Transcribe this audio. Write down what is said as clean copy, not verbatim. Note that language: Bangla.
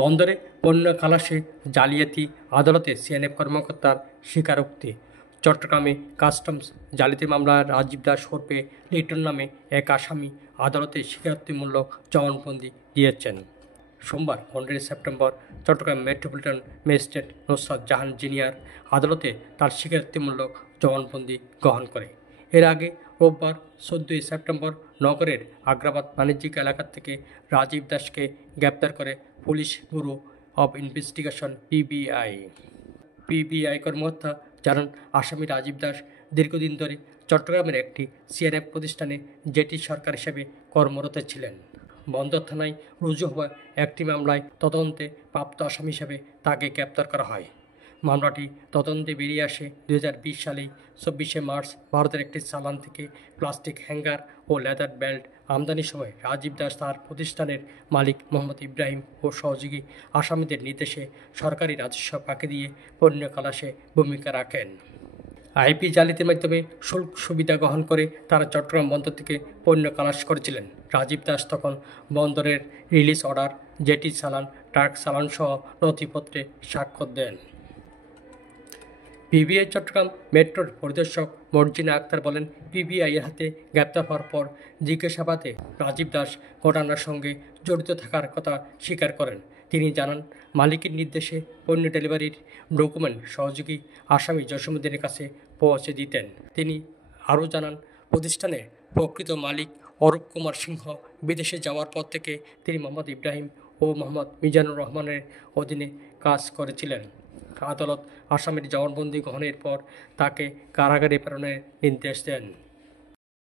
বন্দরে পণ্য খালাসে জালিয়াতি, আদালতে সিএনএফ কর্মকর্তার স্বীকারোক্তি। চট্টগ্রামে কাস্টমস জালিয়াতি মামলায় রাজীব দাস ওরফে লিটন নামে এক আসামি আদালতে স্বীকারোক্তিমূলক জবানবন্দি দিয়েছেন। সোমবার 15 September Chittagong metropolitan magistrate Nusrat Jahan জিনিয়ার আদালতে তার স্বীকারোক্তিমূলক জবানবন্দি গ্রহণ করে। এর আগে রোববার 14 সেপ্টেম্বর নগরের আগ্রাবাদ বাণিজ্যিক এলাকা থেকে রাজীব দাসকে গ্রেপ্তার করে police bureau of investigation PBI কর্মকর্তা জানান, আসামি রাজীব দাস দীর্ঘদিন ধরে চট্টগ্রামের একটি সিএনএফ প্রতিষ্ঠানে জেটি সরকার হিসেবে কর্মরত ছিলেন। বন্দর থানায় রুজু হওয়া একটি মামলায় তদন্তে প্রাপ্ত আসামি হিসেবে তাকে গ্রেপ্তার করা হয়। মামলাটি তদন্তে বেরিয়ে আসে 2020 সালেই 24শে মার্চ ভারতের একটি চালান থেকে প্লাস্টিক হ্যাঙ্গার ও লেদার বেল্ট আমদানির সময় রাজীব দাস তার প্রতিষ্ঠানের মালিক মোহাম্মদ ইব্রাহিম ও সহযোগী আসামিদের নির্দেশে সরকারি রাজস্ব ফাঁকি দিয়ে পণ্য খালাসে ভূমিকা রাখেন। আইপি জালিয়াতির মাধ্যমে শুল্ক সুবিধা গ্রহণ করে তারা চট্টগ্রাম বন্দর থেকে পণ্য খালাস করেছিলেন। রাজীব দাস তখন বন্দরের রিলিজ অর্ডার, জেটি চালান, ট্রাক চালান সহ নথিপত্রে স্বাক্ষর দেন। পিবিআই চট্টগ্রাম মেট্রোর পরিদর্শক মর্জিনা আক্তার বলেন, পিবিআইয়ের হাতে গ্রেপ্তার হওয়ার পর জিজ্ঞাসাবাদে রাজীব দাস ঘটনার সঙ্গে জড়িত থাকার কথা স্বীকার করেন। তিনি জানান, মালিকের নির্দেশে পণ্য ডেলিভারির ডকুমেন্ট সহযোগী আসামি জসিমউদ্দিনের কাছে পৌঁছে দিতেন। তিনি আরও জানান, প্রতিষ্ঠানের প্রকৃত মালিক অরূপ কুমার সিংহ বিদেশে যাওয়ার পর থেকে তিনি মোহাম্মদ ইব্রাহিম ও মোহাম্মদ মিজানুর রহমানের অধীনে কাজ করেছিলেন। আদালত আসামির জবানবন্দি গ্রহণের পর তাকে কারাগারে প্রেরণের নির্দেশ দেন।